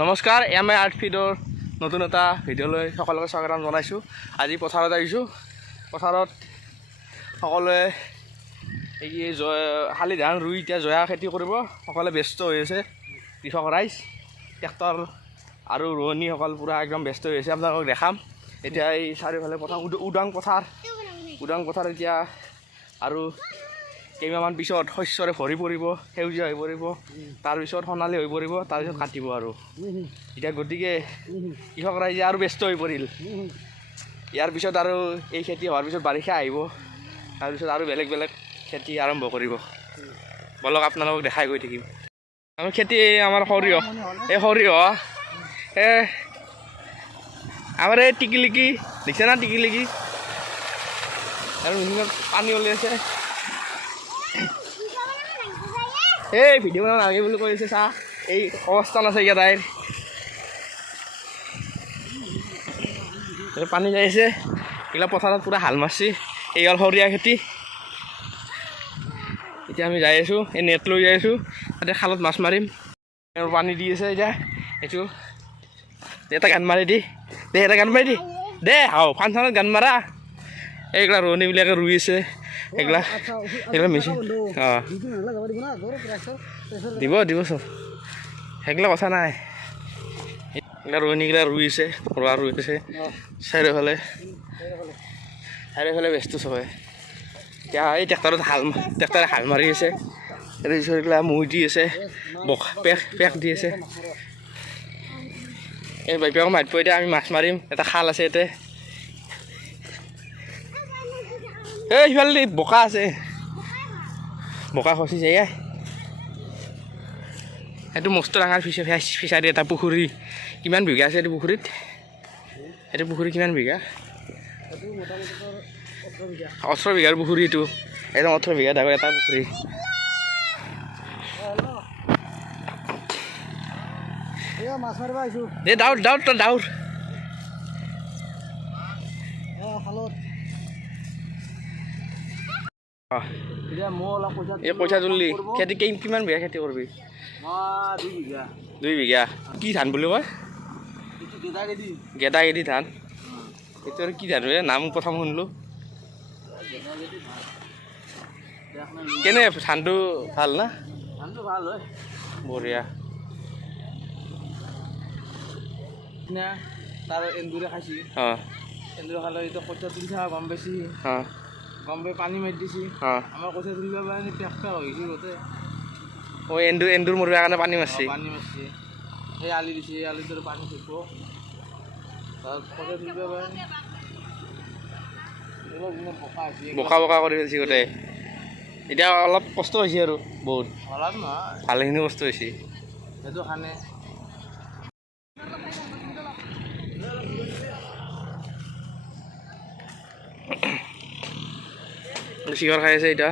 নমস্কাৰ, MI art ফিডৰ নতুন এটা ভিডিঅ'লৈ সকলোকে স্বাগতম জনাইছোঁ। আজি পথাৰত আহিছোঁ। পথাৰত সকলোৱে এই শালি ধান ৰুই এতিয়া জয়া খেতি কৰিব সকলোৱে ব্যস্ত হৈ আছে। কৃষক ৰাইজ, ট্ৰেক্টৰ আৰু ৰোৱনীসকল পূৰা একদম ব্যস্ত হৈ আছে। আপোনালোকক দেখাম এতিয়া এই চাৰিওফালে পথাৰ উদাং পথাৰ এতিয়া আৰু কেইমাহমান পিছত শস্যৰে ভৰি পৰিব, সেউজীয়া হৈ পৰিব, তাৰপিছত সোণালী হৈ পৰিব, তাৰপিছত কাটিব আৰু এতিয়া গতিকে কৃষক ৰাইজে আৰু ব্যস্ত হৈ পৰিল। ইয়াৰ পিছত আৰু এই খেতি হোৱাৰ পিছত বাৰিষা আহিব, তাৰপিছত আৰু বেলেগ বেলেগ খেতি আৰম্ভ কৰিব। বলক আপোনালোকক দেখাই গৈ থাকিম। আমাৰ খেতি আমাৰ সৰিয়হ, আমাৰ এই টিকিলিকি দেখিছে না, টিকিলিকি আৰু মেচিনত পানী ওলাইছে। এই ভিডিঅ' বনাব নালাগে বুলি কৈ আছে। চা এই অৱস্থান আছে ইয়াত পানী যাই আছে। এইবিলাক পথাৰত পূৰা হাল মাৰছি। এই হ'ল সৰিয়হ খেতি। এতিয়া আমি যাই আছোঁ, এই নেট লৈ যাই আছোঁ, তাতে খালত মাছ মাৰিম। পানী দি আছে এতিয়া। এইটো এটা গান মাৰি দি এটা গান মাৰি দি ফাংচনত গান মাৰা। এইগিলা ৰোৱনীবিলাকে ৰুই আছে। এইগিলা মেচিন দিব চব, সেইগিলা কথা নাই। এইগিলা ৰোৱনীগিলা ৰুই আছে, চাৰিওফালে ব্যস্ত চবে। এতিয়া এই ট্ৰেক্টৰে হাল মাৰি আছে। এইগিলা মৈ দি আছে, পেক দি আছে। এই বাইপাক মাতিব। এতিয়া আমি মাছ মাৰিম। এটা খাল আছে ইয়াতে। এই সিফালে বোকা আছে, বোকা খচিছে। এইটো মস্ত ডাঙৰ ফিচাৰী, এটা পুখুৰী। কিমান বিঘা আছে এইটো পুখুৰীত? এইটো পুখুৰী কিমান বিঘা? 18 বিঘাৰ পুখুৰী এইটো। একদম 18 বিঘা ডাঙৰ এটা পুখুৰী। দাউৰ এই পইচা তুলি খেতি কিমান বিঘা খেতি কৰিবি? 2 বিঘা। কি ধান বুলি কয়? গেদাগেদি ধান। এইটো আৰু কি ধান? নাম প্ৰথম শুনিলোঁ। কেনে ধানটো ভাল না? ধানটো ভাল হয়, বঢ়িয়া। তাৰ এন্দুৰে খাইছি। এন্দুৰে খালে এতিয়া কঠীয়া তুলি থকা গম পাইছি, গম পাই পানী মাৰি দিছি। আমাৰ কঠীয়া তুলিব পাৰে পেক হৈছে গোটেই। এন্দুৰ মৰিবৰ কাৰণে পানী মাৰছি। সেই আলি দিছে, এই আলিটোৰ পানী থাকিব, কঠীয়া তুলিব পাৰে। বোকা কৰি ফেলছি গোটেই। এতিয়া অলপ কষ্ট হৈছে আৰু বহুত, অলপ নহয় ভালেখিনি কষ্ট হৈছে। সেইটো কাৰণে চিঞৰ খাই আছে এতিয়া।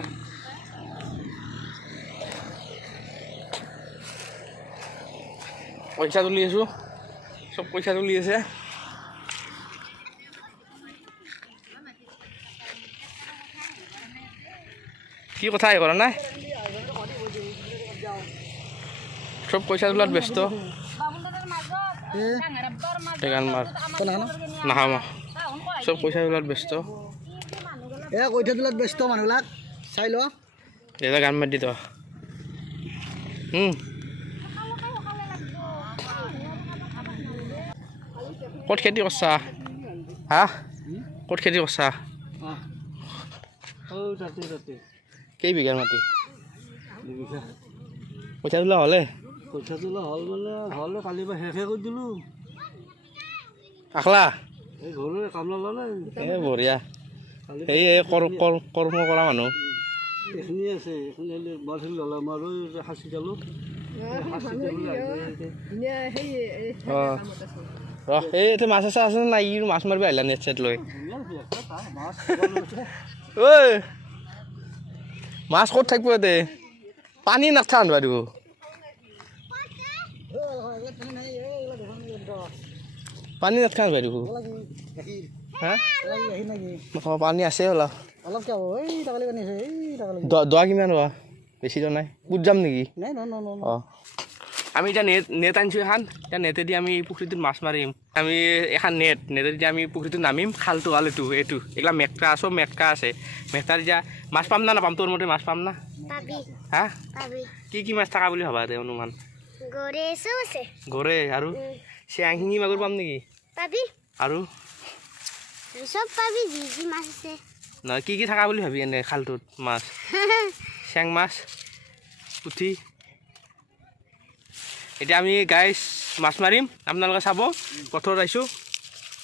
পইচা তুলি আছোঁ, চব পইচা তুলি আছে। কি কথা আহি কৰা নাই? চব পইচা তোলাত ব্যস্ত। চব পইচা তোলাত ব্যস্ত। কঠীয়া তোলাত ব্যস্ত মানুহবিলাক চাই ল। এটা গান মাৰি দি তই। ক'ত খেতি কৰছা? ক'ত খেতি কৰছা? কেই বিঘাৰ মাটি? পইচা তোলা হ'লে? পইচা তোলা হ'ল মানে হ'লে কালি পৰা শেষে কৰি দিলোঁ। আখলা এই ঘৰৰে কামলা ল'লে। বঢ়িয়া। এই কৰ্ম কৰা মানুহ এইখিনি আছে, এইখিনি মাছখিনি ল'লাম আৰু সাঁচি দিলোঁ। এই মাছ আছে নাই? মাছ মাৰিব আহিলা নেট চেট লৈ? ঐ মাছ ক'ত থাকিব ইয়াতে? পানী নাথান বাৰু। পানী নাথান বাৰু। পানী আছে অলপ। দোৱা কিমান হোৱা? বেছি দোৱা নাই? ক'ত যাম নেকি? অঁ আমি এতিয়া নেট আনিছোঁ এখন এতিয়া নেটেদি আমি পুখুৰীটোত মাছ মাৰিম আমি এখন নেটেদি আমি পুখুৰীটোত নামিম খালটো হ'ল এইটো এইগিলা মেটকা চব মেটকা আছে মেটকা এতিয়া মাছ পাম না নাপাম তোৰ মতে মাছ পাম না হা কি মাছ থকা বুলি ভাবা দে অনুমান গৰে আৰু চেং শিঙি মাগুৰ পাম নেকি আৰু নহয় কি থকা বুলি ভাবি এনে খালটোত মাছ চেং মাছ পুঠি এতিয়া আমি গাইজ মাছ মাৰিম আপোনালোকে চাব পথাৰত আহিছোঁ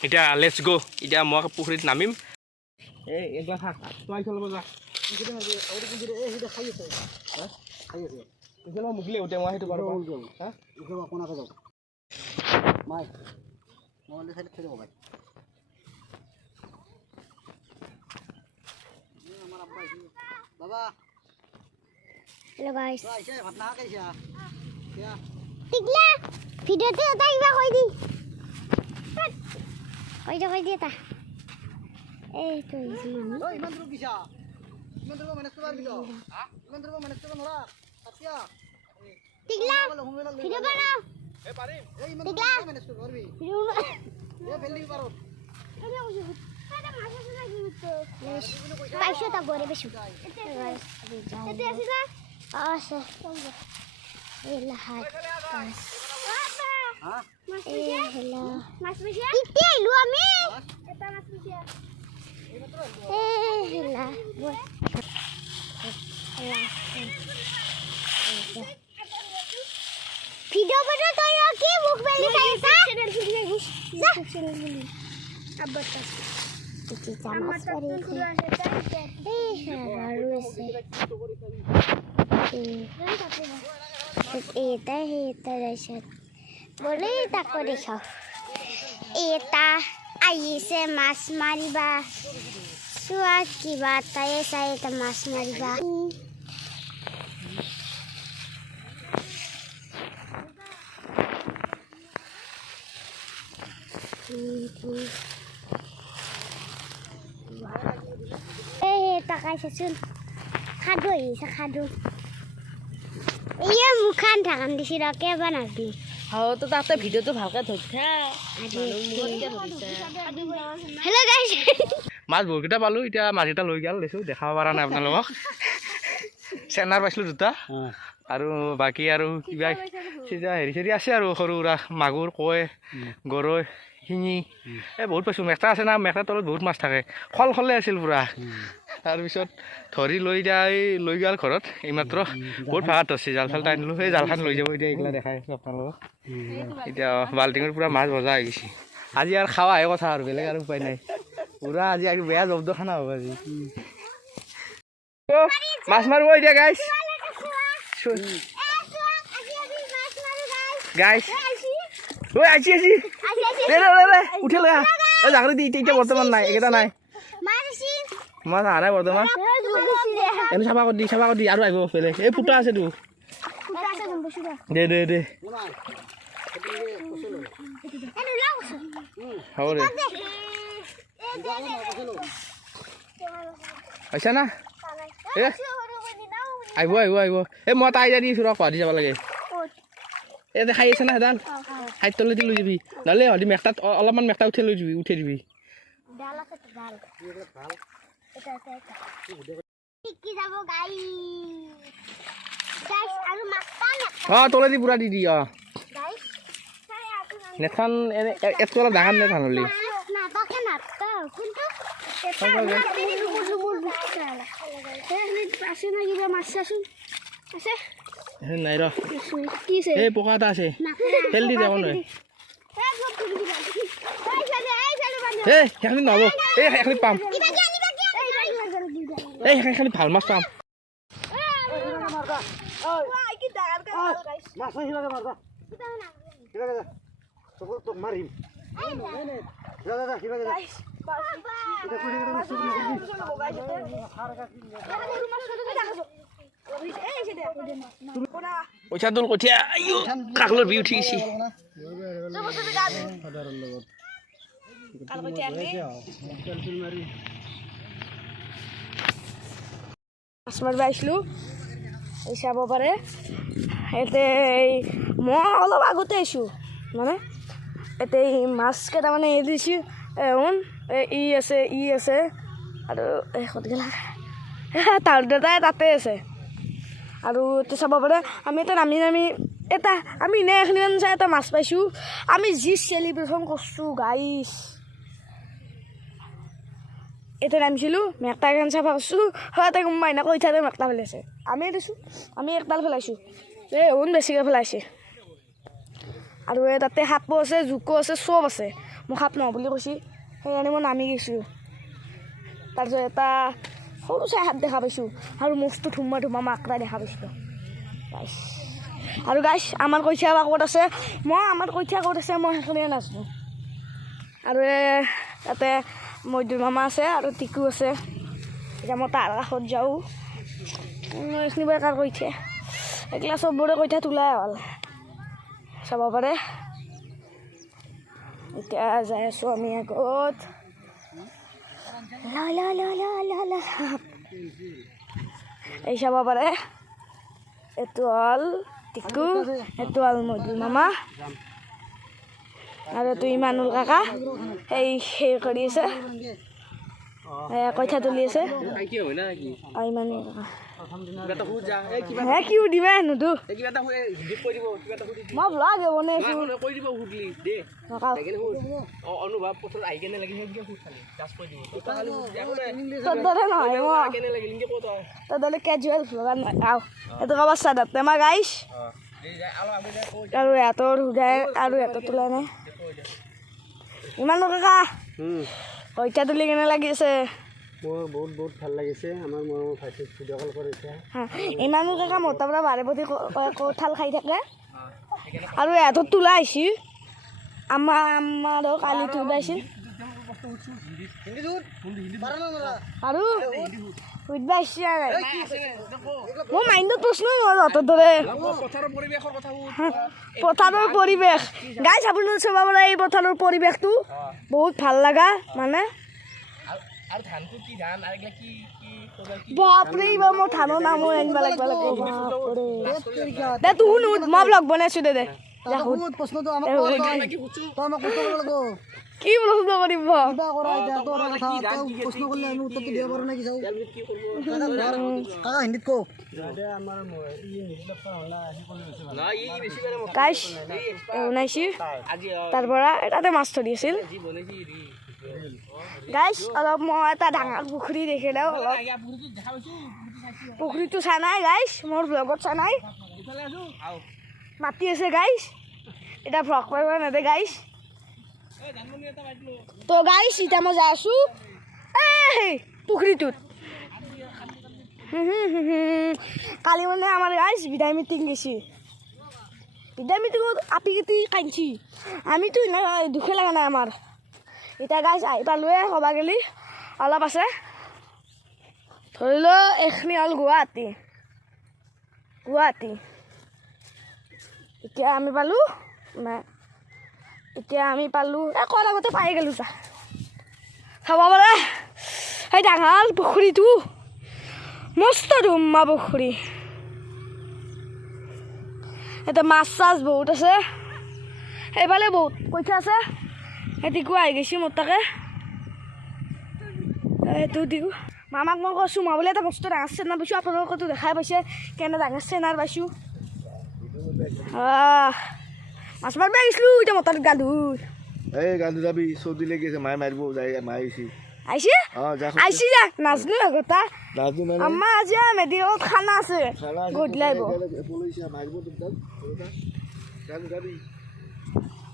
এতিয়া লেটছ গ' এতিয়া মই পুখুৰীত নামিম এইবাৰ থাক তই চলাব যা মুখিলে উঠে মই সেইটো বাৰু বাবা Hello guys. ভাত না খাইছা Tigla, video tu tak iba koi di. Koi di ta. Tu isi mami. ঐ ইমান দূৰ কিছা ইমান দূৰ মেনেজ কৰিব পাৰিবি ইমান দূৰ মেনেজ কৰিব নোৱাৰা সাতিয়া Tigla, video banao. পাৰিম এই ইমান দূৰ মেনেজ কৰিব পাৰিবি Video na. এই ফেল দিবি পাৰো Ada aku sebut. Ada masa sana gitu. Paisyo tak boleh besok. Itu asila. Oh, se. Ilahat. হা Hello. Mas Misha. Ite lu ami. Eta Mas Misha. Hello. Video betul toyo ki book beli saya sa. Channel beli. Abad tas. Cici camas beri. Haru se. Eta reset. Boleh tak kau dekau. Eta ayi se mas mariba. Suat ki batai saya ta mas mariba. Tak kasih sun. Kado ini sekado. Iya bukan jangan disirake banget. তো তাতে ভিডিওটো ভালকে ধৰিছা Hello guys. মাছ বহুতকেইটা পালোঁ এতিয়া মাছকেইটা লৈ গ'ল লৈছোঁ দেখাব পৰা নাই আপোনালোকক চেনাৰ পাইছিলোঁ দুটা আৰু বাকী আৰু কিবা হেৰি চেৰি আছে আৰু সৰু সুৰা মাগুৰ কৈ গৰৈ শিঙি বহুত পাইছোঁ মেকটা আছে না মেকটাৰ তলত বহুত মাছ থাকে খলে আছিল পূৰা তাৰপিছত ধৰি লৈ লৈ গ'ল ঘৰত এইমাত্ৰ বহুত ভাগাত ধৰিছে জাল চাল টানিলোঁ সেই জালখন লৈ যাব এতিয়া এইগিলা দেখাই আছোঁ আপোনালোকক এতিয়া বাল্টিঙত পূৰা মাছ বজা হৈ গৈছে আজি আৰু খাৱাহে কথা আৰু বেলেগ আৰু উপায় নাই পূৰা আজি বেয়া জব্দ খানা হ'ব আজি মাছ মাৰিব এতিয়া গাইছ গাইছ ঐ আজি উঠি লৈ আহ জাগৰি দি এতিয়া বৰ্তমান নাই এইকেইটা নাই মাছ অহা নাই বৰ্তমান এনে চাফা কৰি দি আৰু আহিব বেলেগ এই ফুটা আছেতো দে হ'ব দে পাইছা না আহিব এই মই তাই যাই দিছোঁ ৰ পাহৰি যাব লাগে এই খাই আছে না সেইডাল খাই তলেদি লৈ যাবি নহ'লে হলি মেকটাত অলপমান মেকটা উঠাই দিবি তলেদি পূৰা দি নেটখন এটো অলপ ডাঙৰ নেট হ'লি নাই ৰ এই পকা এটা আছে খেল দি যাব নহয় এই সেইখিনি নহ'ব এই সেইখিনি পাম এই সেইখিনি ভাল মাছ পাম মাছ হিলাকে মাৰবা হিলাকে যা তোক মাৰিম যা হিলাকে যা এটা কুড়ি কৰে মাছ পইচা দল কঠিয়া কাকলৰ বিউ উঠিছে মাছ মাৰিব আহিছিলোঁ চাব পাৰে ইয়াতে মই অলপ আগতে আহিছোঁ মানে ইয়াতে মাছ কেইটামানে এৰি দিছোঁ ই আছে আৰু ক'ত গ'লা তাৰ দাদাই তাতে আছে আৰু এতিয়া চাব পাৰে আমি এটা নামি এটা আমি এনে এখিনি চাই এটা মাছ পাইছোঁ আমি যি চেলিব্ৰেশ্যন কৰিছোঁ গাইছ এতিয়া নামিছিলোঁ মেকটা এখন চাফা কৰিছোঁ হয় তাক মাইনা কৈ থাকে মেকটা পেলাইছে আমি দিছোঁ আমি একডাল পেলাইছোঁ বেছিকৈ পেলাইছে আৰু তাতে সাপো আছে জোকো আছে চব আছে মোক সাপ নহয় বুলি কৈছে সেইকাৰণে মই নামি গৈছোঁ তাৰপিছত এটা সৰু চাই হাত দেখা পাইছোঁ আৰু মস্তো ধুমা মাকৰা দেখা পাইছিলোঁ গাইছ আৰু গাইছ আমাৰ কঠীয়া বা ক'ত আছে আমাৰ কঠীয়া ক'ত আছে মই সেইখিনি নাজানো আৰু তাতে মৈদুৰ মামা আছে আৰু টিকু আছে এতিয়া মই তাৰ কাষত যাওঁ এইখিনি বেকাৰ কঠীয়া এইগিলা চবৰে কঠীয়া তোলাই হ'ল চাব পাৰে এতিয়া যাই আছোঁ আমি আগত এই চাব পাৰে এইটো হ'ল টিকু এইটো হ'ল মৈদুৰ মামা আৰু এইটো ইমানুল কাকা সেই কৰি আছে কঠীয়া তুলি আছে ইমানুল কাকা কি সুধিবা হেনুতো মই ব্লগ বনাইছোঁ তোৰ দৰে নহয় তোৰ দৰে কেজুৱেল ভ্লগাৰ নহয় এইটো কাৰোবাৰ চাদাত আমাৰ গাইছ আৰু ইহঁতৰ সুধাই আৰু ইহঁতৰ তোলা নাই ইমানুল কাকা কঠীয়া তুলি কেনে লাগিছে মোৰ বহুত ভাল লাগিছে আমাৰ মৰমৰ ভাইটিক ভিডিঅ' কল কৰিছে ইমানুল কাকা মোৰ তাৰ পৰা বাৰে প্ৰতি কঁঠাল খাই থাকে আৰু ইহঁতৰ তোলা আহিছে আমাৰো কালি তোলাইছিল আৰু সুধিব আহিছে মোৰ মাইণ্ডত প্ৰশ্নই নহ'ল সিহঁতৰ দৰে পথাৰৰ পৰিৱেশ গাইছ আপোনালোকে চাব পাৰে এই পথাৰৰ পৰিৱেশটো বহুত ভাল লগা মানে বাপৰে এইবাৰ মই ধানৰ নামো আনিব লাগিব দে তোৰ শুন মই ব্লগ বনাইছোঁ দে প্ৰশ্নটো কি প্ৰশ্ন কৰিব প্ৰশ্ন কৰিলে আমি উত্তৰটো দিব পাৰোঁ নেকি চাওঁ কাকা হিন্দীত কওঁ গাইছ বনাইছোঁ তাৰ পৰা তাতে মাছ ধৰি আছিল গাইছ অলপ মই এটা ডাঙৰ পুখুৰী দেখি দিওঁ অলপ পুখুৰীটো চা নাই গাইছ মোৰ ব্লগত চা নাই মাতি আছে গাইছ এতিয়া ভ্লগ কৰিব নেদে গাইছ তো গাইছ এতিয়া মই যাই আছোঁ এই পুখুৰীটোত কালি মানে আমাৰ গাইছ বিদায় মিটিং গৈছে বিদায় মিটিঙত আপি কেটি কান্দিছি আমিতো দুখে লগা নাই আমাৰ এতিয়া গাইছ আহি পালোৱে ক'বা গেলি অলপ আছে ধৰি লওঁ এইখিনি হ'ল গুৱাহাটী এতিয়া আমি পালোঁ নাই এতিয়া আমি পালোঁ ক'ৰ আগতে পাই গ'লোঁ চাব পাৰে সেই ডাঙৰ পুখুৰীটো মস্ত ধুমা পুখুৰী এতিয়া মাছ চাছ বহুত আছে সেইফালে বহুত পইচা আছে টিকু আহি গৈছে মোৰ তাকে এইটো টিকু মামাক মই কৈছোঁ মই বোলে এটা বস্তু ডাঙৰ চেনাৰ পাইছোঁ আপোনালোকেতো দেখাই পাইছে কেনে ডাঙৰ চেনাৰ পাইছোঁ মাছ মাৰিব আহিছিলোঁ এতিয়া মতাত গা ধুই এই গান্ধী যাবি চৌদিলে গেছে মায়ে মাৰিব যাই মায়ে আহিছে আহিছে যা নাজনো আগতা আমাৰ আজি মেডিকেলত খানা আছে গধূলি আহিব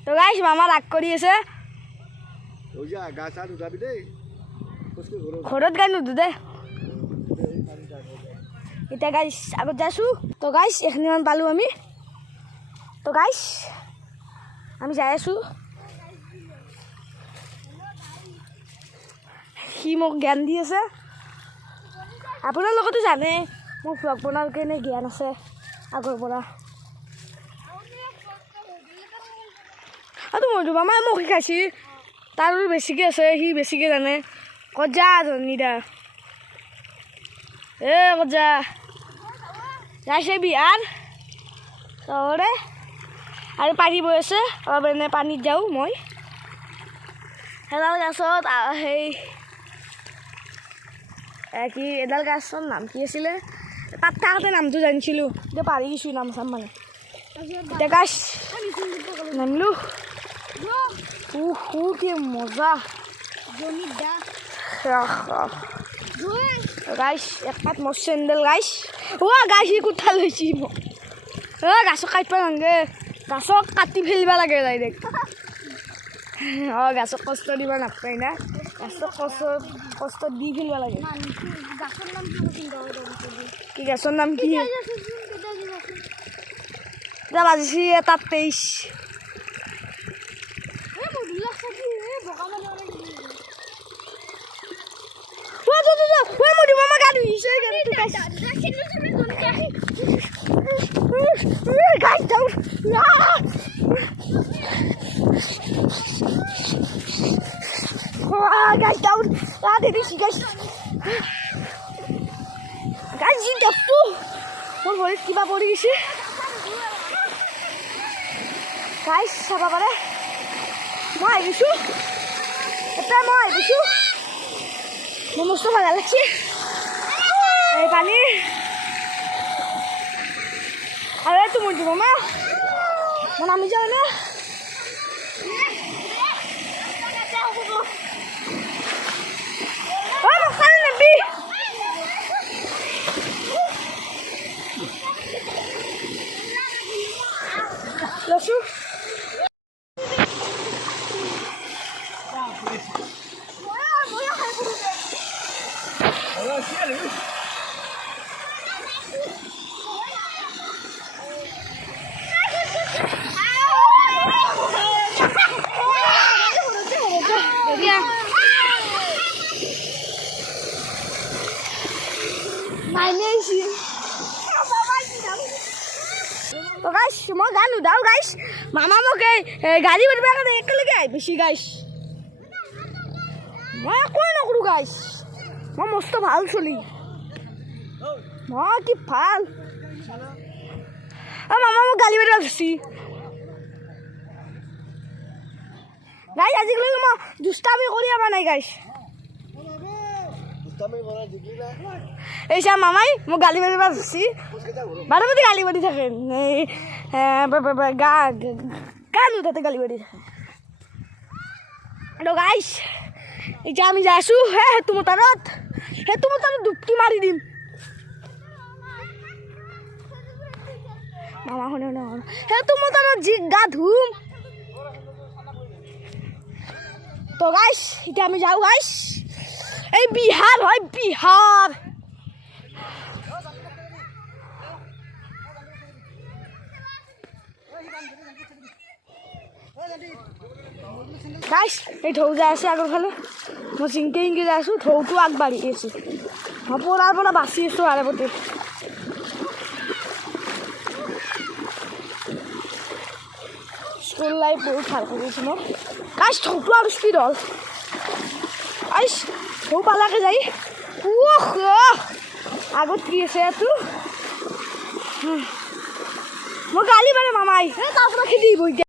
তো গাইছ মামা ৰাগ কৰি আছে ঘৰত গাই নুধু দে এতিয়া গাইছ আগত যাইছোঁ তো গাইছ এইখিনিমান পালোঁ আমি তো গাইছ আমি যাই আছোঁ সি মোক জ্ঞান দি আছে আপোনাৰ লগতো জানে মোক ভ্লগ বনোৱাৰ কাৰণে জ্ঞান আছে আগৰ পৰা আৰু মইতো মামাই মোক শিকাইছে তাৰ বেছিকৈ আছে সি বেছিকৈ জানে ক'ত যা ধনীদা ক'ত যা যাইছে বিহাৰ তৰে আৰু পানী বৈ আছে অলপ এনে পানীত যাওঁ মই এডাল গাছত সেই কি এডাল গাছৰ নাম কি আছিলে তাত থাকোঁতে নামটো জানিছিলোঁ এতিয়া পাহৰি গৈছোঁ নাম চাম মানে এতিয়া গাছ নামিলোঁ কি মজা গাইছ একাত মোৰ চেণ্ডেল গাইছ গাছ সি কোঠা লৈছি মোক গাছক কাটিব নালাগে গাছক কাটি ফেলিব লাগে ডাইৰেক্ট গাছক কষ্ট দিব নাপায় না গাছক কষ্ট দি ফেলিব লাগে কি গাছৰ নাম কি এতিয়া বাজিছি 23 guys down did you see guys you দেখো মোৰ ভৰিত কিবা পৰি গৈছে গাইছ চাবা পাৰে মই আহিছোঁ এটা মই আহিছোঁ মোৰ মস্ত ভাল লাগছে এই পানী আৰু এইটো মোৰ দিব মা মই নামি যাওঁ না Lasu. তো গাইছ মই গান উদাও গাইছ মামা মোক গাড়ী মাৰিব কাৰণে একেলগে আহিছে গাইছ মই একো নকৰোঁ গাইছ মই মস্ত ভাল চলি মই কি ভাল মামা মোক গালি মাৰিব ধৰিছে গাইছ আজিকালি মই দুষ্টামি কৰি আমাৰ নাই গাইছ এই চা মামাই মোক গালি মাৰিব ধৰিছে বাৰে বাৰে গালি মাৰি থাকে গান উঠাতে গালি মাৰি থাকে তো গাইছ এতিয়া আমি যাই আছোঁ সেইটো মটাৰত ডুবকি মাৰি দিম মামা শুনে সেইটো মটাৰত যি গা ধুম তো গাইছ এতিয়া আমি যাওঁ গাইছ এই বিহাৰ হয় বিহাৰ গাইছ এই ঢৌ যাই আছে আগৰ ফালে মই চিংকে চিংকে যাই আছোঁ ঢৌটো আগবাঢ়ি আছে মই পৰাৰ পৰা বাচি আছোঁ আৰে প্ৰতি স্কুল লাইফ বহুত ভাল কৰিছোঁ মই গাইছ ঢৌটো আৰু স্পীড হ'ল গাইছ ঢৌ পালাকে যাই আগত কি আছে এইটো মই গালি মাৰে মামাই তাৰ পৰা খেদি দিব এতিয়া